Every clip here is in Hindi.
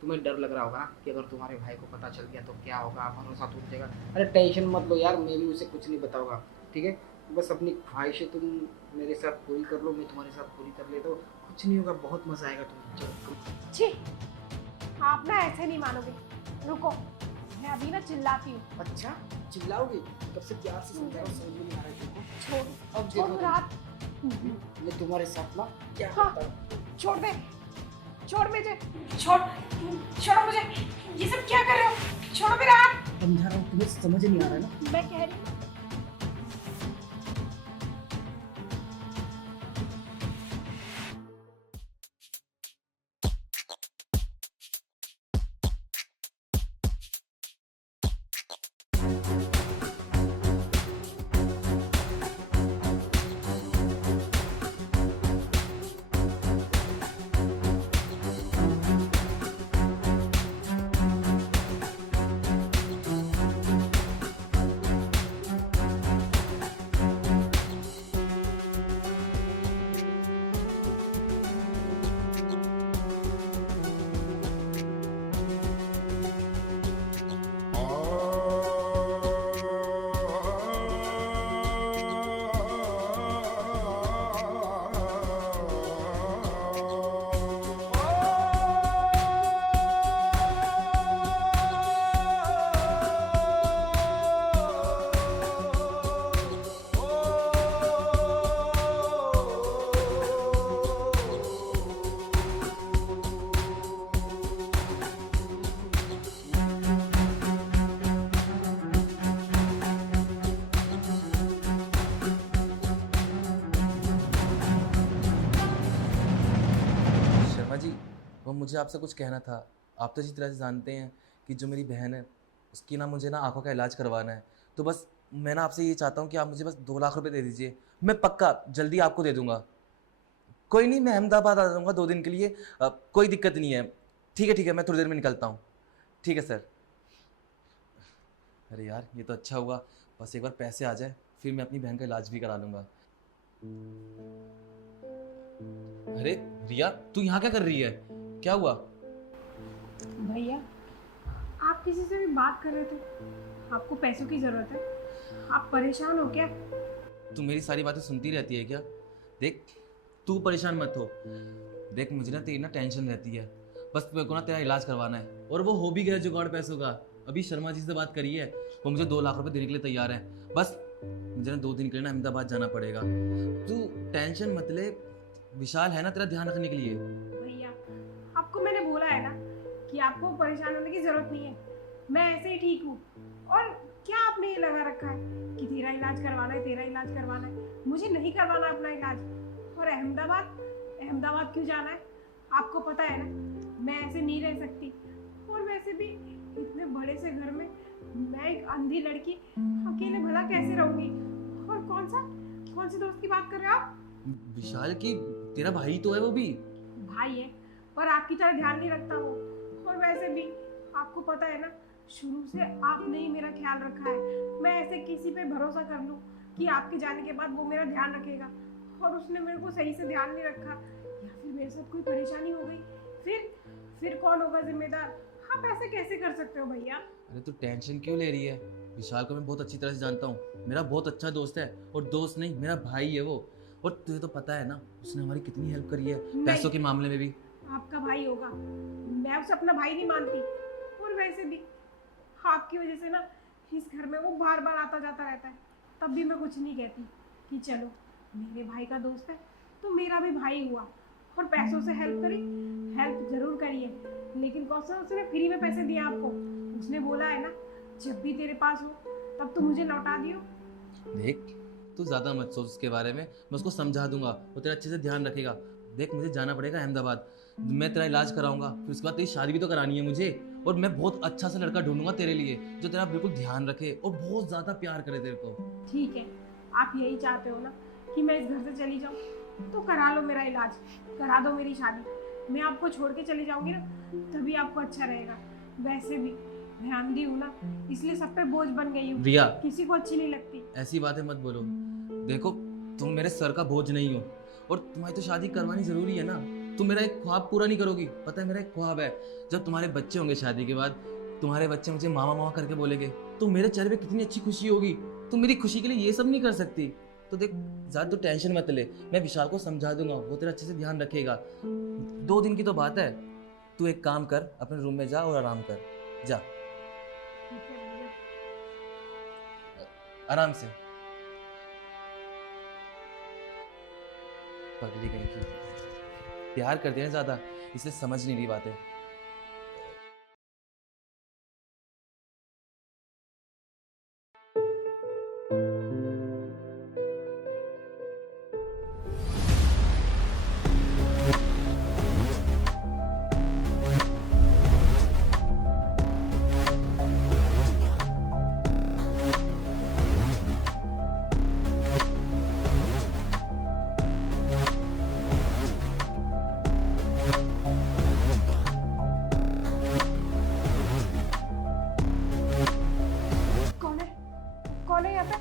तुम्हें डर लग रहा होगा ना कि अगर तुम्हारे भाई को पता चल गया तो क्या होगा, भरोसा टूट जाएगा। अरे टेंशन मत लो यार, मैं भी उसे कुछ नहीं बताऊंगा, ठीक है। बस अपनी ख्वाहिशें तुम मेरे साथ पूरी कर लो, मैं तुम्हारे साथ पूरी कर लेता हूँ, कुछ नहीं होगा, बहुत मजा आएगा। तुम चलो। छी, आप ना ऐसे नहीं मानोगे। रुको, मैं अभी ना चिल्लाती हूँ। अच्छा, चिल्लाओगे? तब से प्यार से समझा रहा हूँ, समझ में नहीं आ रहा है तुमको। छोड़, अब छोड़ देखो रात। मैं तुम्हारे साथ ना क्या हाँ। करता हूँ। छोड़ दे, छोड़ मुझे, छोड़, छोड़ो मुझे। ये सब क्या कर रहे हो? छोड़ो मेरा हाथ। समझा रहा हूँ, तुम्हें समझ नहीं आ रहा है ना। मैं कह रही हूँ। शर्मा जी, वो मुझे आपसे कुछ कहना था। आप तो इसी तरह से जानते हैं कि जो मेरी बहन है उसकी ना मुझे ना आंखों का इलाज करवाना है। तो बस मैं ना आपसे ये चाहता हूँ कि आप मुझे बस 2 लाख रुपए दे दीजिए। मैं पक्का जल्दी आपको दे दूंगा। कोई नहीं, मैं अहमदाबाद आ जाऊँगा 2 दिन के लिए। कोई दिक्कत नहीं है। ठीक है, मैं थोड़ी देर में निकलता हूँ। ठीक है सर। अरे यार, ये तो अच्छा हुआ। बस एक बार पैसे आ जाए फिर मैं अपनी बहन का इलाज भी करा लूँगा। अरे रिया, तू यहाँ क्या कर रही है? क्या हुआ? भैया, आप किसी से भी बात कर रहे थे। आपको पैसों की जरूरत है। आप परेशान हो क्या? तू मेरी सारी बातें सुनती रहती है क्या? देख, तू परेशान मत हो। देख, मुझे ना तेरी ना टेंशन रहती है। बस मेरे को ना तेरा इलाज करवाना है और वो हो भी गया जुगाड़ पैसों का। अभी शर्मा जी से बात करी है, वो मुझे 2 लाख रुपए देने के लिए तैयार है। बस मुझे ना 2 दिन के लिए ना अहमदाबाद जाना पड़ेगा। तू टेंशन मत ले, विशाल है ना तेरा ध्यान रखने के लिए। भैया, आपको मैंने बोला है ना कि आपको परेशान होने की जरूरत नहीं है। मैं ऐसे ही ठीक हूँ। और क्या आपने ये लगा रखा है कि तेरा इलाज करवाना है, तेरा इलाज करवाना है? मुझे नहीं करवाना अपना इलाज। और अहमदाबाद, अहमदाबाद क्यों जाना है? आपको पता है ना, मैं ऐसे नहीं रह सकती। और वैसे भी इतने बड़े से घर में मैं एक अंधी लड़की अकेले भला कैसे रहूंगी? और कौन से दोस्त की बात कर रहे हो आप? विशाल की तेरा भाई तो है वो भी। भाई है, पर आपकी तरह ध्यान नहीं रखता वो। और वैसे भी आपको पता है ना, शुरू से आपने ही मेरा ख्याल रखा है। मैं ऐसे किसी पे भरोसा कर लूं कि आपके जाने के बाद वो मेरा ध्यान रखेगा, और उसने मेरे को सही से ध्यान नहीं रखा, या फिर मेरे साथ कोई परेशानी हो गई, फिर कौन होगा जिम्मेदार? आप ऐसे कैसे कर सकते हो भैया? अरे तू टेंशन क्यों ले रही है? विशाल को मैं बहुत अच्छी तरह से जानता हूँ, मेरा बहुत अच्छा दोस्त है। और दोस्त नहीं, मेरा भाई है वो। और तुझे तो पता है ना उसने हमारी कितनी हेल्प करी है पैसों के मामले में भी। आपका भाई होगा, मैं उसे अपना भाई नहीं मानती। और वैसे भी आपकी वजह से ना इस घर में वो बार बार आता जाता रहता है, तब भी मैं कुछ नहीं कहती कि चलो, मेरे भाई का दोस्त है तो मेरा भी भाई हुआ। और पैसों से हेल्प करी, हेल्प जरूर करी है, लेकिन कौन सा उसने फ्री में पैसे दिए आपको? उसने बोला है ना, जब भी तेरे पास हो तब तो मुझे लौटा दियो। देख, तू ज़्यादा मत सोच उसके बारे में, मैं उसको समझा दूंगा, वो तेरा अच्छे से ध्यान रखेगा। देख, मुझे जाना पड़ेगा अहमदाबाद, मैं तेरा इलाज कराऊंगा, फिर उसके बाद तेरी शादी भी तो करानी है मुझे। और मैं बहुत अच्छा सा लड़का ढूंढूंगा तेरे लिए जो तेरा बिल्कुल ध्यान रखे और बहुत ज़्यादा प्यार करे तेरे को। ठीक है, आप यही चाहते हो ना कि मैं इस घर से चली जाऊँ, तो करा लो मेरा इलाज, करा दो मेरी शादी। मैं आपको छोड़ के चली जाऊंगी ना, तभी आपको अच्छा रहेगा। वैसे भी मैं अंधी हूँ ना, इसलिए सब पे बोझ बन गई हूँ, रिया, किसी को अच्छी नहीं लगती। ऐसी बातें मत बोलो। देखो, तुम मेरे सर का बोझ नहीं हो और तुम्हारी तो शादी करवानी ज़रूरी है ना। तुम मेरा एक ख्वाब पूरा नहीं करोगी। पता है मेरा एक ख्वाब है, जब तुम्हारे बच्चे होंगे शादी के बाद, तुम्हारे बच्चे मुझे मामा मामा करके बोलेंगे, तो मेरे चेहरे पे कितनी अच्छी खुशी होगी। तुम मेरी खुशी के लिए ये सब नहीं कर सकती। तो देख, ज़्यादा तो टेंशन मत ले, मैं विशाल को समझा दूंगा, वो तेरा अच्छे से ध्यान रखेगा। 2 दिन की तो बात है। तू एक काम कर, अपने रूम में जा और आराम कर, जा ठीक है भैया। आराम से। पगली कहीं की, प्यार करते हैं ज़्यादा, इसलिए समझ नहीं रही बातें। कौन है? कौन है यहाँ पे?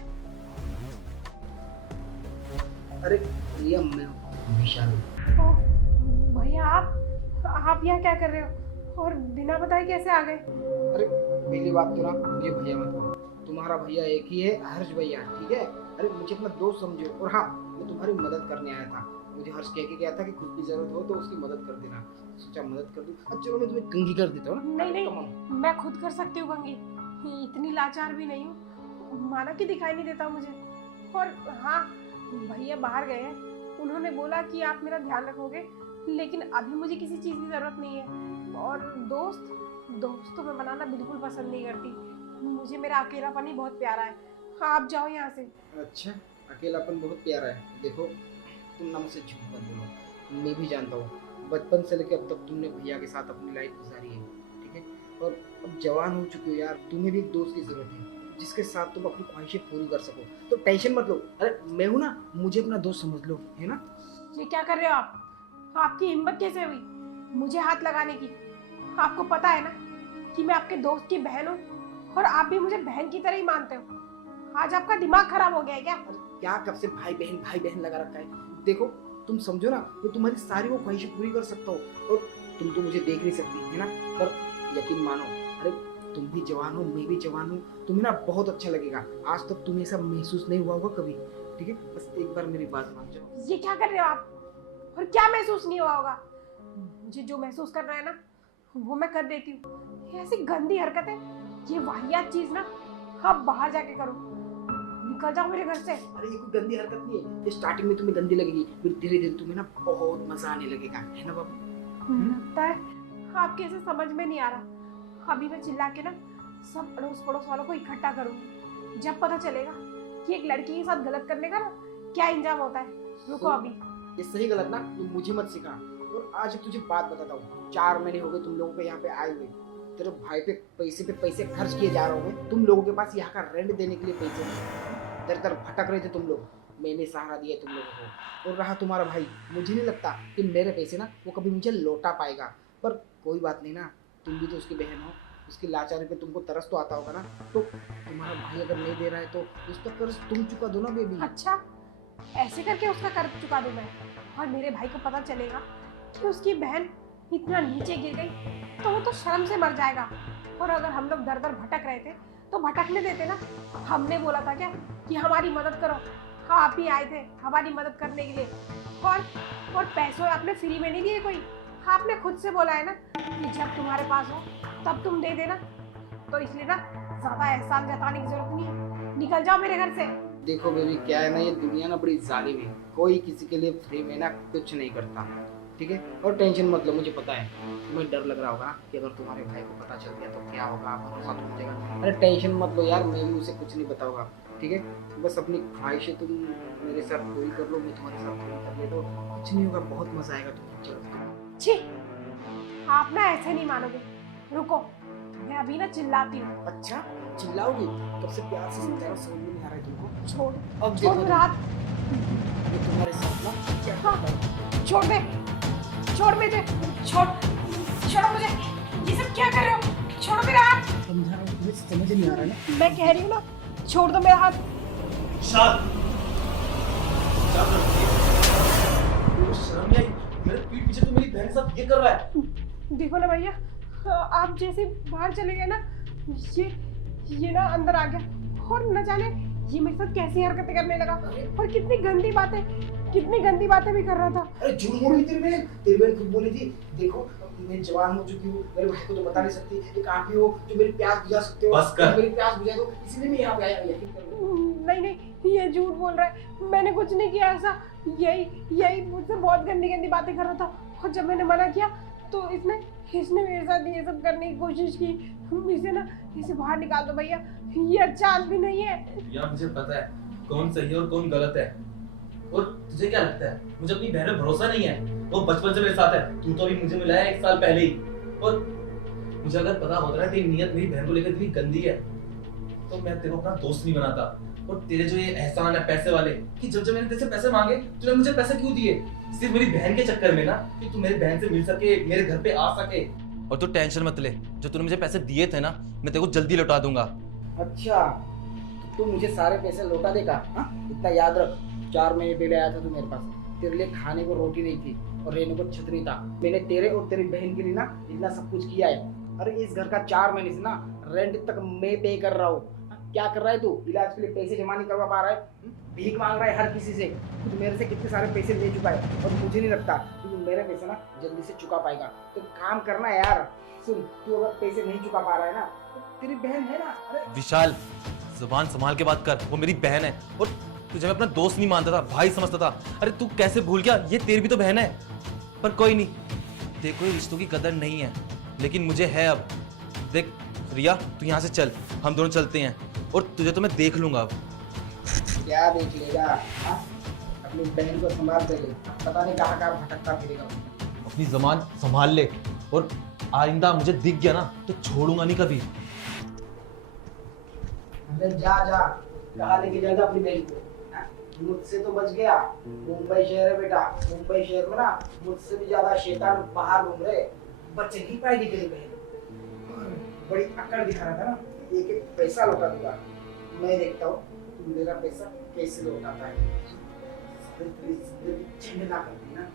अरे प्रिया, मैं विशाल। ओ भैया, आप यहाँ क्या कर रहे हो और बिना बताए कैसे आ गए? अरे पहली बात तो ना मुझे भैया मत कहो, तुम्हारा भैया एक ही है, हर्ष भैया, ठीक है। अरे मुझे अपना दोस्त समझो। और हाँ, मैं तुम्हारी मदद करने आया था। मुझे हर्ष कह के गया था कि खुद की जरूरत हो तो उसकी मदद कर देना। सोचा मदद कर दूं। अच्छा चलो, मैं तुम्हें कंघी कर देता हूँ ना। नहीं Come on। नहीं, मैं खुद कर सकती हूँ कंघी, इतनी लाचार भी नहीं हूँ। माना कि दिखाई नहीं देता मुझे। और हाँ, भैया बाहर गए हैं, उन्होंने बोला कि आप मेरा ध्यान रखोगे, लेकिन अभी मुझे किसी चीज़ की ज़रूरत नहीं है। और दोस्त तो मैं बनाना बिल्कुल पसंद नहीं करती। मुझे मेरा अकेलापन ही बहुत प्यारा है। हाँ, आप जाओ यहाँ से। अच्छा, अकेलापन बहुत प्यारा है। देखो, तुम ना मुझसे झूठ मत बोलो, मैं भी जानता हूँ बचपन से लेकर अब तक तुमने भैया के साथ अपनी लाइफ गुजारी है, ठीक है। और अब जवान हो चुके हो यार, तुम्हें भी एक दोस्त की जरूरत है जिसके साथ तुम अपनी ख्वाहिशें पूरी कर सको। तो टेंशन मत लो। अरे मैं हूँ ना, मुझे अपना दोस्त समझ लो, है ना। ये क्या कर रहे हो आप? आपकी हिम्मत कैसे हुई मुझे हाथ लगाने की? आपको पता है ना कि मैं आपके दोस्त की बहन हूँ, और आप भी मुझे बहन की तरह ही मानते हो। आज आपका दिमाग खराब हो गया है क्या? अरे क्या कब से भाई बहन लगा रखा है। देखो, तुम समझो ना, मैं तुम्हारी सारी वो ख्वाहिशें पूरी कर सकता हूँ। और तुम तो मुझे देख नहीं सकती, है ना, पर यकीन मानो, अरे तुम भी जवान हो, मैं भी जवान हूँ, तुम्हें ना बहुत अच्छा लगेगा। आज तक तुम्हें ऐसा महसूस नहीं हुआ होगा कभी, ठीक है। बस एक बार मेरी बात मान जाओ। ये क्या कर रहे हो आप? और क्या महसूस नहीं हुआ होगा? मुझे जो महसूस करना है ना, वो मैं कर देती हूँ। ये ऐसी गंदी हरकत है, ये वाहियात चीज ना आप बाहर जाके करो। निकल जाओ मेरे घर से। अरे ये कोई गंदी हरकत नहीं है। ये स्टार्टिंग में तुम्हें गंदी लगेगी, फिर धीरे धीरे तुम्हें ना बहुत मजा आने लगेगा, है ना बाबू। लगता है आपके ऐसे समझ में नहीं आ रहा। अभी मैं चिल्ला के ना सब अड़ोस पड़ोस वालों को इकट्ठा करूंगी। जब पता चलेगा कि एक लड़की के साथ गलत करने का ना क्या इंजाम होता है। रुको अभी। ये सही गलत ना तुम मुझे मत सिखा। और आज तुझे बात बताता हूँ, 4 महीने हो गए तुम लोगों को यहाँ पे आए हुए। तेरे भाई पे पैसे खर्च किए जा रहे होंगे। तुम लोगों के पास यहाँ का रेंट देने के लिए पैसे नहीं। दर दर भटक रहे थे तुम लोग, मैंने सहारा दिया तुम लोगों को। और रहा तुम्हारा भाई, मुझे नहीं लगता कि मेरे पैसे ना वो कभी मुझे लौटा पाएगा। पर कोई बात नहीं ना, तुम भी तो उसकी बहन हो, उसकी लाचारी पे तुमको तरस तो आता होगा ना। तो तुम्हारा भाई अगर नहीं दे रहा है तो उसका कर्ज तुम चुका दो ना बेबी। अच्छा, ऐसे करके उसका कर्ज चुका दूं मैं, और मेरे भाई को पता चलेगा कि उसकी बहन इतना नीचे गिर गई तो वो तो शर्म से मर जाएगा। और अगर हम लोग दर दर भटक रहे थे तो भटकने देते ना। हमने बोला था क्या कि हमारी मदद करो? हाँ, आप ही आए थे हमारी मदद करने के लिए। और पैसों आपने फ्री में नहीं दिए कोई। आपने खुद से बोला है ना कि जब तुम्हारे पास हो तब तुम दे देना। तो इसलिए ना ज्यादा एहसान जताने की जरूरत नहीं है। निकल जाओ मेरे घर से। देखो बेबी, क्या है ना, ये दुनिया ना बड़ी जालिम है। कोई किसी के लिए फ्री में ना कुछ नहीं करता, ठीक है। और टेंशन मत लो, मुझे पता है तुम्हें डर लग रहा होगा कि अगर तुम्हारे भाई को पता चल गया तो क्या होगा, भरोसा टूट जाएगा। अरे टेंशन मत लो यार, मैं भी उसे कुछ नहीं बताऊंगा, ठीक है। बस अपनी ख्वाहिशें तुम मेरे साथ पूरी कर लो, मैं तुम्हारे साथ पूरी कर ले तो कुछ नहीं होगा, बहुत मजा आएगा। तुम चलो। छी, आप ना ऐसे नहीं मानोगे। रुको, मैं अभी ना चिल्लाती हूँ। अच्छा चिल्लाओगी? तब से प्यार से समझा रहा, समझ में नहीं आ रहा है तुमको। छोड़ अब छोड़ देखो मेरा हाथ। मैं तुम्हारे साथ ना क्या हाँ। करता हूँ। छोड़ दे, छोड़ मुझे, छोड़ो मुझे। ये सब क्या कर रहे हो? छोड़ो मेरा हाथ। समझा रहा हूँ, तुम्हें समझ नहीं आ रहा है ना। मैं कह रही हूँ ना, छोड़ दो मेरा हाथ। शाद, क्या करती है? मुझे शर्म नहीं आई, मेरे पीठ पीछे तू मेरी बहन के साथ ये कर रहा है? देखो ना भैया, आप जैसे बाहर चले गए ना, ये ना अंदर आ गया और न जाने ये मेरे साथ कैसी हरकतें करने लगा और कितनी गंदी बातें भी कर रहा था। अरे झूठ बोल रही तेरी बहन खुद बोली थी, देखो मैं जवान हो चुकी हूँ, मेरे भाई को तो बता नहीं सकती, एक आप ही हो जो मेरी प्यास बुझा सकते हो, बस कर। मेरी प्यास बुझा दो, इसलिए मैं यहाँ पे आया। यकीन करो। नहीं, ये झूठ बोल रहा है, मैंने कुछ नहीं किया ऐसा। यही मुझसे बहुत गंदी बातें कर रहा था और जब मैंने मना किया तो इसने मेरे साथ ये सब करने की कोशिश की। इसे बाहर निकाल दो भैया, ये अच्छा आदमी नहीं है। यार मुझे पता है कौन सही है और कौन गलत है, और तुझे क्या लगता है मुझे अपनी बहन पे भरोसा नहीं है? वो बचपन से मेरे साथ है, तू तो अभी मुझे मिला है 1 साल पहले ही, और मुझे अगर पता होता ना तेरी नीयत मेरी बहन को लेकर इतनी गंदी है तो मैं तेरे को अपना दोस्त नहीं बनाता। और तेरे जो ये एहसान है पैसे वाले, कि जब मैंने तेरे से पैसे मांगे तूने मुझे पैसे क्यों दिए? सिर्फ मेरी बहन के चक्कर में ना, कि तू मेरी बहन से मिल सके, मेरे घर पे आ सके। और तू टेंशन मत ले, जो तूने मुझे पैसे दिए थे ना मैं तेरे को जल्दी लौटा दूंगा। अच्छा, तो तू मुझे सारे पैसे लौटा देगा? हाँ, इतना याद रख, 4 महीने पहले आया था तू मेरे पास, तेरे लिए खाने को रोटी नहीं थी और रहने को छत नहीं था। मैंने तेरे और तेरी बहन के लिए ना इतना सब कुछ किया है। अरे इस घर का 4 महीने से ना रेंट तक मैं पे कर रहा हूँ। क्या कर रहा है तू? इलाज के लिए पैसे जमा नहीं करवा पा रहा है, भीख मांग रहा है हर किसी से। तू मेरे से कितने सारे पैसे ले चुका है और मुझे नहीं लगता तू मेरे पैसे ना जल्दी से चुका पाएगा। तो काम करना यार, सुन, तू अगर पैसे नहीं चुका पा रहा है ना तो तेरी बहन है ना। अरे विशाल, जुबान संभाल के बात कर, वो मेरी बहन है और तुझे मैं अपना दोस्त नहीं मानता था, भाई समझता था। अरे तू कैसे भूल गया, ये तेरी भी तो बहन है। पर कोई नहीं, देखो ये रिश्तों की कदर नहीं है, लेकिन मुझे है अब। देख रिया, तू यहाँ से चल, हम दोनों चलते हैं, और तुझे तो मैं देख लूंगा अब। क्या देख लेगा? हाँ? अपनी बहन को संभाल कर ले, पता नहीं कहाँ कहाँ भटकता फिरेगा। अपनी जबान संभाल ले, और आइंदा मुझे दिख गया ना तो छोड़ूंगा नहीं कभी। अरे जा कहाँ लेके जाएगा अपनी बहन को? हाँ? मुझसे तो बच गया, मुंबई शहर है बेटा, मुंबई शहर में ना मुझसे भी ज्यादा शैतान बाहर घूम रहे, बच नहीं पाएगी तेरी बहन। बड़ी अकड़ दिखा रहा था ना, एक पैसा लौटा दूंगा। मैं देखता हूँ मेरा पैसा कैसे लौटाता है। ना करती ना